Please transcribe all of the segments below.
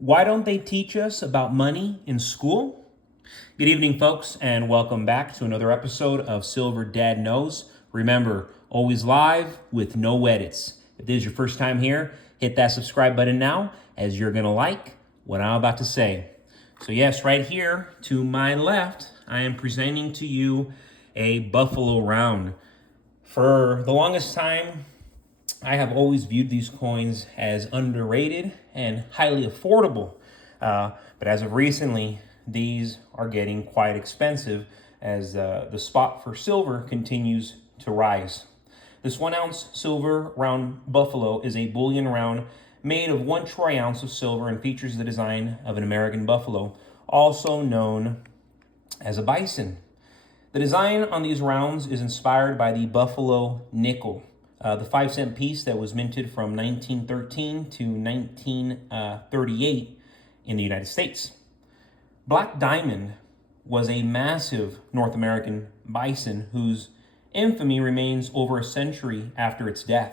Why don't they teach us about money in school? Good evening, folks, and welcome back to another episode of Silver Dad Knows. Remember, always live with no edits. If this is your first time here, hit that subscribe button now, as you're going to like what I'm about to say. So yes, right here to my left, I am presenting to you a Buffalo round. For the longest time, I have always viewed these coins as underrated and highly affordable. But as of recently, these are getting quite expensive as the spot for silver continues to rise. This 1 ounce silver round buffalo is a bullion round made of 1 troy ounce of silver and features the design of an American buffalo, also known as a bison. The design on these rounds is inspired by the Buffalo nickel, the 5-cent piece that was minted from 1913 to 1938 in the United States. Black Diamond was a massive North American bison whose infamy remains over a century after its death.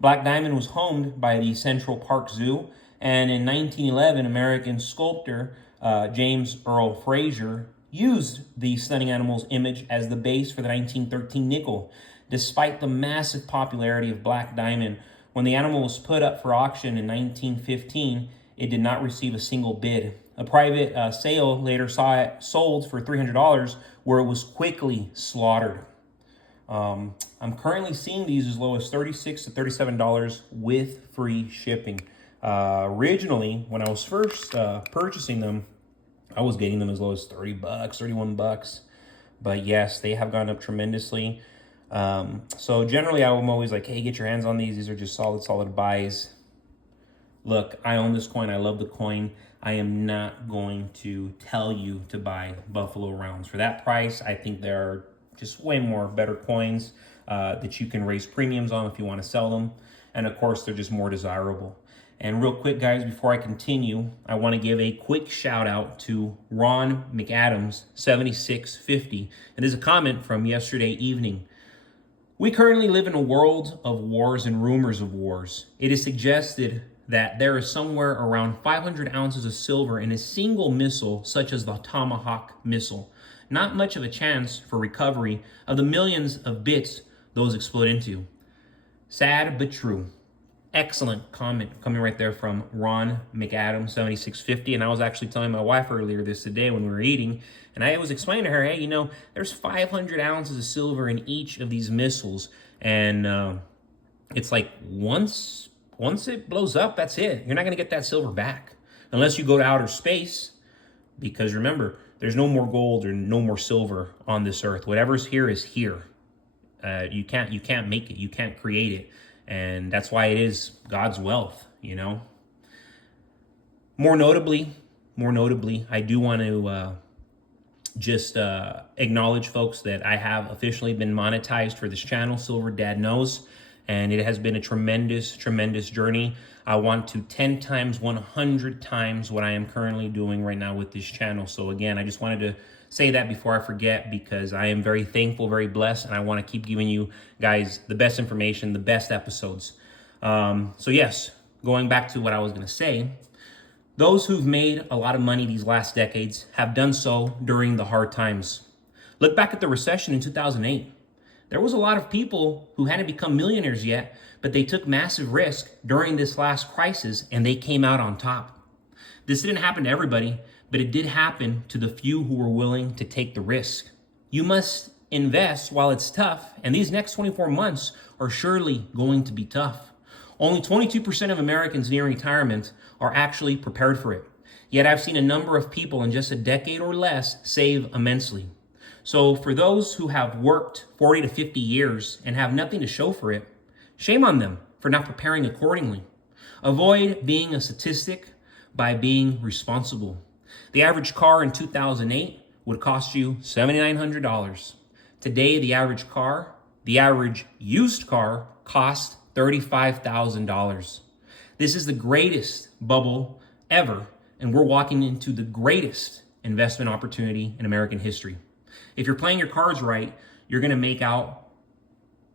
Black Diamond was homed by the Central Park Zoo, and in 1911, American sculptor James Earl Fraser used the stunning animal's image as the base for the 1913 nickel. Despite the massive popularity of Black Diamond, when the animal was put up for auction in 1915, it did not receive a single bid. A private sale later saw it sold for $300, where it was quickly slaughtered. I'm currently seeing these as low as $36 to $37 with free shipping. Originally, when I was first purchasing them, I was getting them as low as $30, $31. But yes, they have gone up tremendously. So generally, I'm always like, hey, get your hands on these. These are just solid buys. Look, I own this coin. I love the coin. I am not going to tell you to buy Buffalo rounds. For that price, I think there are just way more better coins that you can raise premiums on if you want to sell them. And of course, they're just more desirable. And real quick, guys, before I continue, I want to give a quick shout out to Ron McAdams, 7650. And there's a comment from yesterday evening. We currently live in a world of wars and rumors of wars. It is suggested that there is somewhere around 500 ounces of silver in a single missile, such as the Tomahawk missile. Not much of a chance for recovery of the millions of bits those explode into. Sad but true. Excellent comment coming right there from Ron McAdams, 7650. And I was actually telling my wife earlier this today when we were eating, and I was explaining to her, hey, there's 500 ounces of silver in each of these missiles. And it's like once it blows up, that's it. You're not going to get that silver back unless you go to outer space, because remember, there's no more gold or no more silver on this earth. Whatever's here is here. You can't make it. You can't create it. And that's why it is God's wealth, More notably, I do want to just acknowledge, folks, that I have officially been monetized for this channel, Silver Dad Knows, and it has been a tremendous journey. I want to 10 times, 100 times what I am currently doing right now with this channel. So again, I just wanted to say that before I forget, because I am very thankful, very blessed, and I want to keep giving you guys the best information, the best episodes. So yes, going back to what I was going to say, those who've made a lot of money these last decades have done so during the hard times. Look back at the recession in 2008. There was a lot of people who hadn't become millionaires yet, but they took massive risk during this last crisis, and they came out on top. This didn't happen to everybody, but it did happen to the few who were willing to take the risk. You must invest while it's tough, and these next 24 months are surely going to be tough. Only 22% of Americans near retirement are actually prepared for it. Yet I've seen a number of people in just a decade or less save immensely. So for those who have worked 40 to 50 years and have nothing to show for it, shame on them for not preparing accordingly. Avoid being a statistic by being responsible. The average car in 2008 would cost you $7,900. Today, the average used car costs $35,000. This is the greatest bubble ever, and we're walking into the greatest investment opportunity in American history. If you're playing your cards right, you're going to make out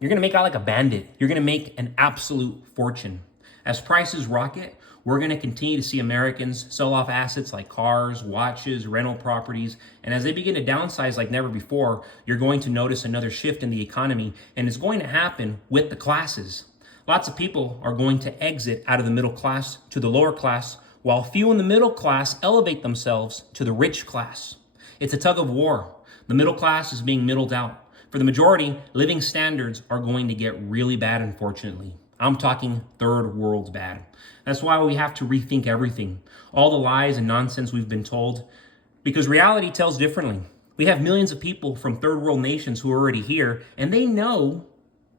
like a bandit. You're going to make an absolute fortune. As prices rocket, We're going to continue to see Americans sell off assets like cars, watches, rental properties. And as they begin to downsize like never before, you're going to notice another shift in the economy. And it's going to happen with the classes. Lots of people are going to exit out of the middle class to the lower class, while few in the middle class elevate themselves to the rich class. It's a tug of war. The middle class is being middled out. For the majority, living standards are going to get really bad, unfortunately. I'm talking third world bad. That's why we have to rethink everything. All the lies and nonsense we've been told, because reality tells differently. We have millions of people from third world nations who are already here, and they know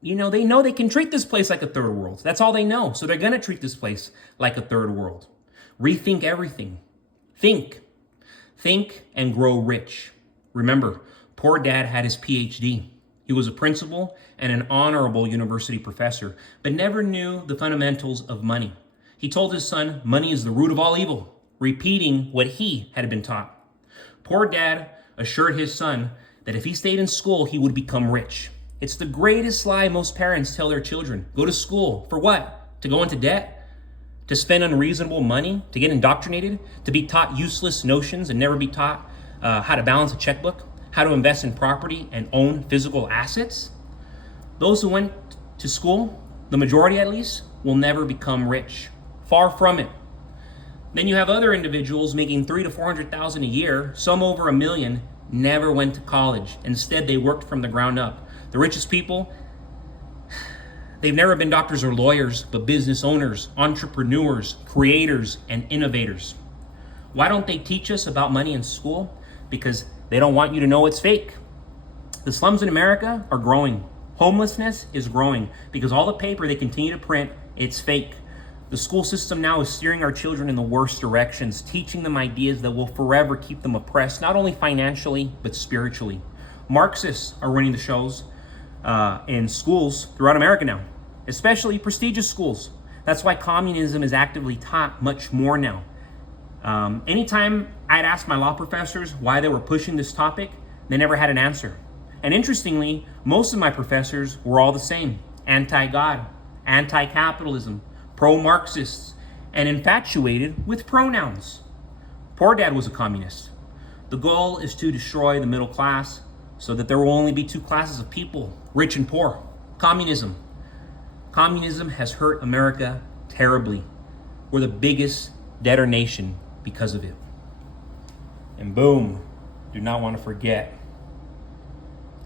they can treat this place like a third world. That's all they know. So they're going to treat this place like a third world. Rethink everything. Think and grow rich. Remember, poor dad had his PhD. He was a principal and an honorable university professor, but never knew the fundamentals of money. He told his son, money is the root of all evil, repeating what he had been taught. Poor dad assured his son that if he stayed in school, he would become rich. It's the greatest lie most parents tell their children. Go to school. For what? To go into debt? To spend unreasonable money? To get indoctrinated? To be taught useless notions and never be taught how to balance a checkbook? How to invest in property and own physical assets? Those who went to school, the majority at least, will never become rich. Far from it. Then you have other individuals making $300,000 to $400,000 a year, some over $1 million, never went to college. Instead, they worked from the ground up. The richest people, they've never been doctors or lawyers, but business owners, entrepreneurs, creators, and innovators. Why don't they teach us about money in school? Because they don't want you to know it's fake. The slums in America are growing. Homelessness is growing because all the paper they continue to print, it's fake. The school system now is steering our children in the worst directions, teaching them ideas that will forever keep them oppressed, not only financially, but spiritually. Marxists are running the shows in schools throughout America now, especially prestigious schools. That's why communism is actively taught much more now. Anytime I'd ask my law professors why they were pushing this topic, they never had an answer. And interestingly, most of my professors were all the same: anti-God, anti-capitalism, pro-Marxists, and infatuated with pronouns. Poor dad was a communist. The goal is to destroy the middle class so that there will only be two classes of people, rich and poor. Communism. Communism has hurt America terribly. We're the biggest debtor nation because of it. And boom, do not want to forget,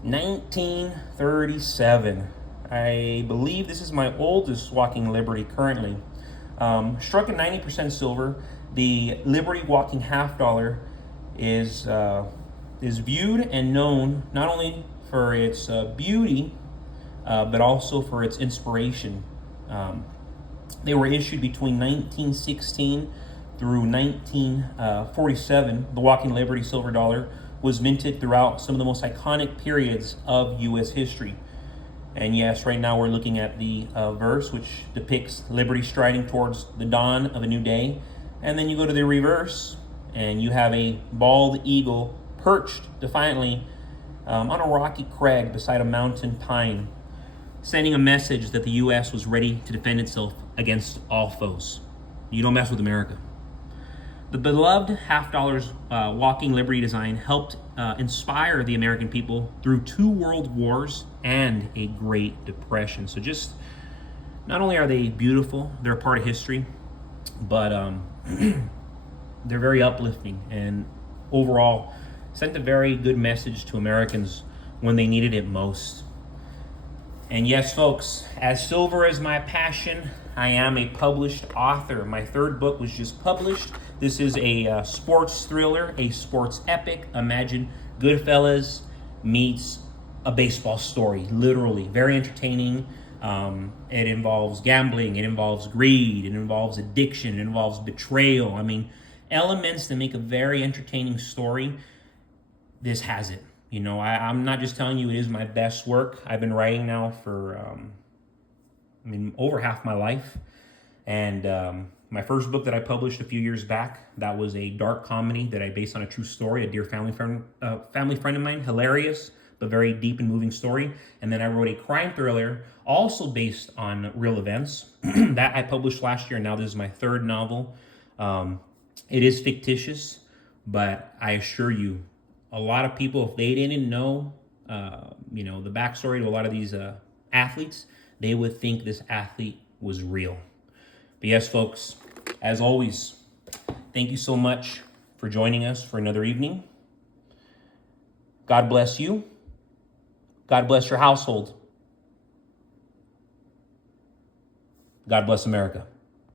1937. I believe this is my oldest walking Liberty currently. Struck in 90% silver, the Liberty walking half dollar is viewed and known not only for its beauty, but also for its inspiration. They were issued between 1916 through 1947. The walking Liberty silver dollar was minted throughout some of the most iconic periods of U.S. history. And yes, right now we're looking at the verse, which depicts liberty striding towards the dawn of a new day. And then you go to the reverse, and you have a bald eagle perched defiantly on a rocky crag beside a mountain pine, sending a message that the U.S. was ready to defend itself against all foes. You don't mess with America. The beloved half dollar's walking Liberty design helped inspire the American people through 2 world wars and a Great Depression. So just, not only are they beautiful, they're a part of history, but they're very uplifting and overall sent a very good message to Americans when they needed it most. And yes, folks, as silver is my passion, I am a published author. My 3rd book was just published. This is a sports thriller, a sports epic. Imagine Goodfellas meets a baseball story, literally. Very entertaining. It involves gambling, it involves greed, it involves addiction, it involves betrayal. I mean, elements that make a very entertaining story. This has it. You know, I'm not just telling you it is my best work. I've been writing now for, over half my life. And my first book that I published a few years back, that was a dark comedy that I based on a true story, a dear family friend of mine, hilarious, but very deep and moving story. And then I wrote a crime thriller, also based on real events, that I published last year. Now this is my third novel. It is fictitious, but I assure you, a lot of people, if they didn't know, the backstory to a lot of these athletes, they would think this athlete was real. But yes, folks, as always, thank you so much for joining us for another evening. God bless you. God bless your household. God bless America.